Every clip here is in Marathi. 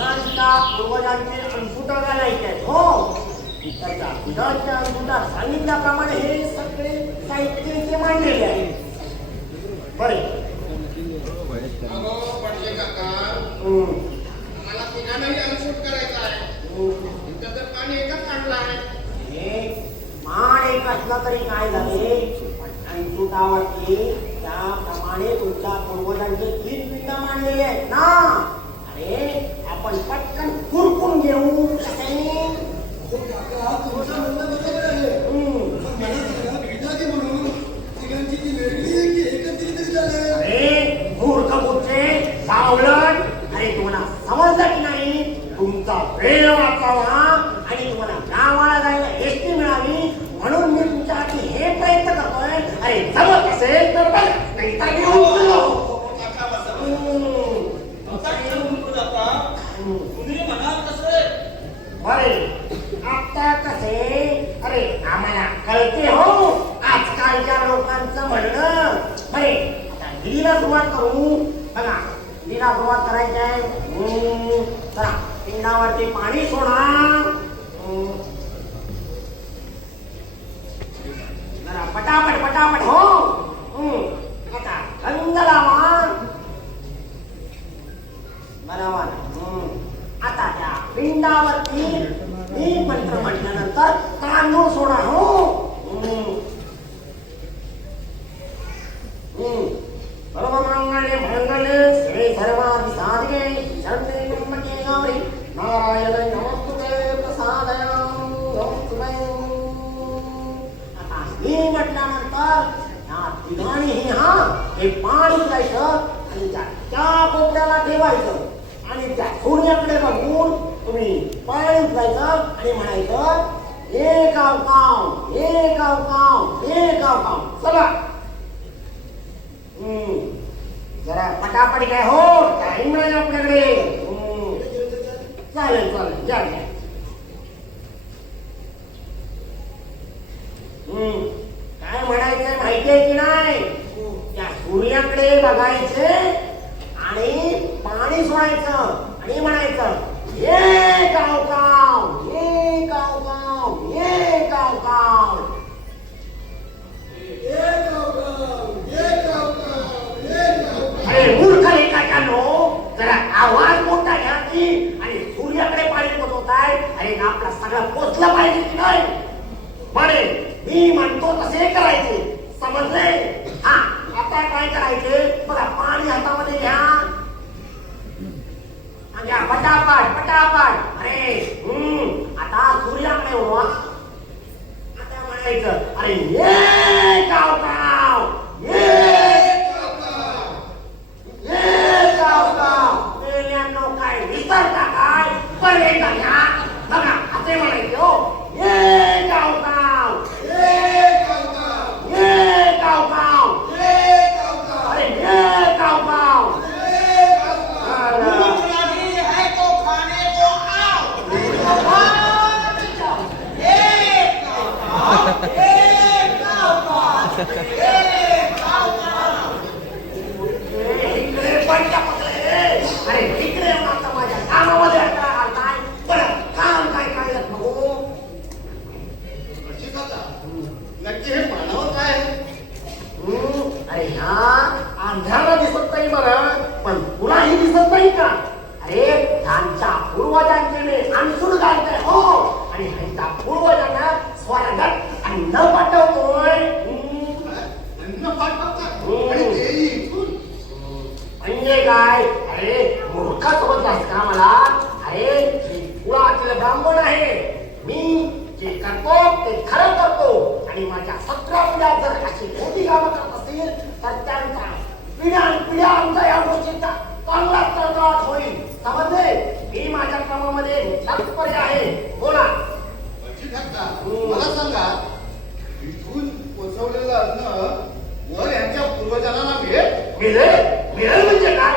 पूर्वजांचे अंकुट घालायचे आहेत. हो. तर त्या बुधाच्या अंकुटात सांगितल्याप्रमाणे हे सगळे साहित्य इथे मांडलेले आहे बरे. मला करायचा तर पाणी एकच मान एक असला तरी काय झाले? अंकुटावरती त्याप्रमाणे तुमच्या पूर्वजांचे तीन पिंड मांडलेले आहेत ना? अरे आपण पटकन खुरपून घेऊ कशाने? मूर्ख बुद्धे सावळण अरे तुम्हाला समजलं की नाही तुमचा वेळ वाचावा आणि तुम्हाला गावाला जायला एसटी मिळावी म्हणून मी तुमच्यासाठी हे प्रयत्न करतोय अरे जमत असेल तर बघ नाही तर मी उचललो. हम्म. बरे आता कसे अरे आम्हाला कळते हो आजकालच्या लोकांचं म्हणणं बरे आता सुरुवात करू. बघा हिरीला सुरुवात करायची आहे. हम्म, चला पिंडावरती पाणी सोडा. जरा पटापट पटापट हो. आता रंग लावा. बरोबर. आता त्या पिंडावरती मी मंत्र म्हटल्यानंतर तांदूळ सोडा हो. त्र्यंबके गौरी नमस्तुते प्रसादयां नमस्तुते आता मी म्हटल्यानंतर या तिघांनीही हा हे पाणी प्यायचं आणि त्या कोपऱ्याला ठेवायचं आणि त्या सूर्याकडे बघून तुम्ही पाणी उचलायचं आणि म्हणायचं हे गाव काम हे गाव काम हे गाव काम चला हम्म. जरा पटापट काय हो टाइम नाही आपल्याकडे चालेल चालेल या या. हम्म. काय म्हणायचंय माहितीये की नाही त्या सूर्याकडे बघायचे आणि पाणी सोडायचं आणि म्हणायचं हे गाव गाव हे गाव गाव हे गाव गाव अरे मूर्ख लेखाच्यानो जरा आवाज मोठा घ्या की आणि सूर्याकडे पाणी पोचवताय अरे ना आपला सगळं पोचलं पाहिजे की नाही बरे मी म्हणतो तसे करायचे समजले हा आता काय करायचे बघा पाणी हातामध्ये घ्या आणि घ्या पटापट पटापट अरे हम्म आता सूर्याकडे उडवा आता म्हणायचं अरे ये गाव गाव ये ये गाव गाव मेल्यानो काय विसरता काय बरे घ्या बघा असे म्हणायचे हो ये गाव गाव ये गाव गाव अरे ये गाव गाव भूख लगी है तो खाने को आओ एक गाँव, एक गाँव, एक गाँव। इकडे पण त्या पकडले. अरे इकडे येऊन आता माझ्या कामामध्ये अडथळा घालताय. बरं, काम काय काय आहे बघू. अशी काका नक्की हे मानव काय? अरे ह्या अंधारा दिसत नाही बघा पण तुलाही दिसत नाही का? पिढ्या पिढ्या आमचा या गोष्टीचा चांगला तळतळाट होईल. समजले? मी माझ्या कामामध्ये तात्पर्य आहे. बोला. मला सांगा इथून पोचवलेलं अन्न वर यांच्या पूर्वजांना मिळेल? मिळेल? मिळेल म्हणजे काय?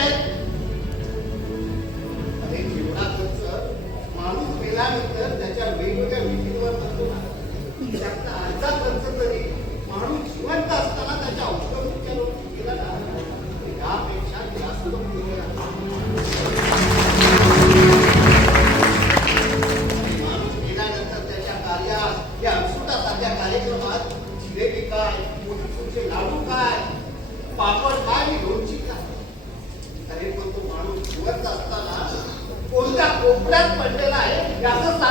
อยากรักษา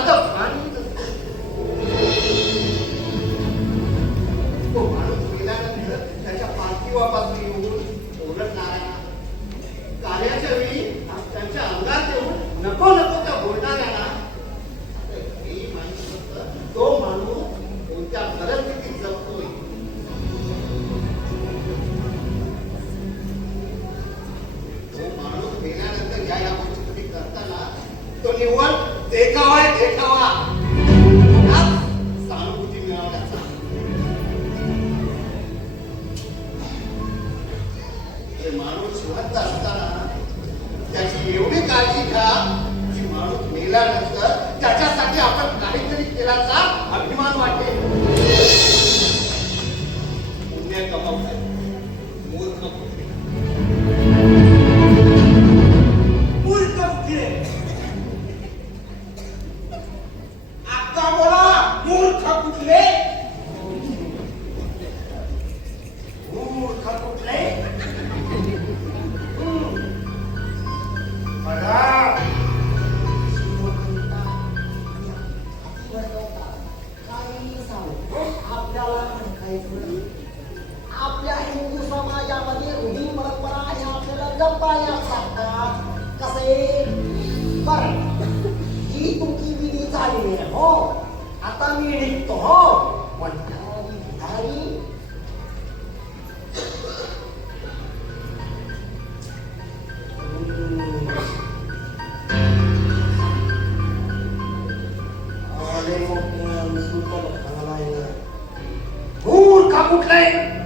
ઊંડા એ માણસ મેલાના Ini Tuhan. Wanari hari. Hmm. Ah, lemok yang suka. Hur, lah. kamu kain.